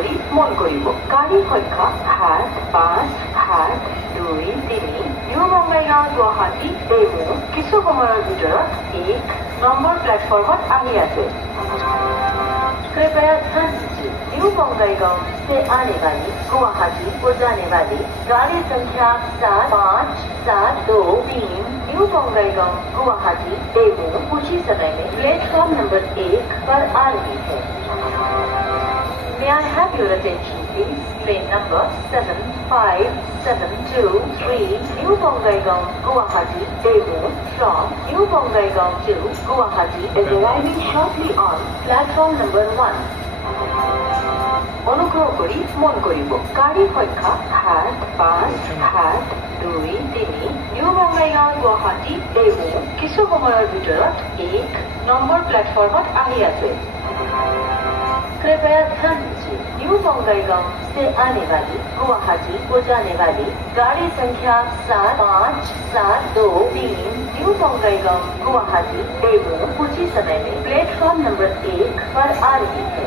কৰি মন কৰিব। গাড়ী সংখ্যা ৭, ৫, ৭, ২, ৩ নিউ বঙাইগাঁও গুৱাহাটী এইমু কিছু সময়ৰ ভিতৰত ১ নম্বৰ প্লেটফৰ্মত আহি আছে। कृपया ध्यान दीजिए, न्यू बंगाईगांव से आने वाली गुवाहाटी को जाने वाली गाड़ी संख्या 75723 न्यू बंगाईगांव गुवाहाटी एवं कुछ ही समय में प्लेटफॉर्म नंबर 1 पर आ रही है। May I have your attention, please? Train number 75723 New Bongaigaon, Guwahati, Daegu from New Bongaigaon to Guwahati is arriving shortly on platform number 1. অনুগ্রহ কৰি মন কৰিব। গাড়ী সংখ্যা ৭, ৫, ৭, ২, ৩ নিউ বঙাইগাঁও গুৱাহাটী এইমু কিছু সময়ৰ ভিতৰত ১ নম্বৰ প্লেটফৰ্মত আহি আছে। कृपया ध्यान दीजिए, न्यू बंगाईगांव से आने वाली गुवाहाटी को जाने वाली गाड़ी संख्या 75723 न्यू बंगाईगांव गुवाहाटी एवं कुछ ही समय में प्लेटफॉर्म नंबर 1 पर आ रही है।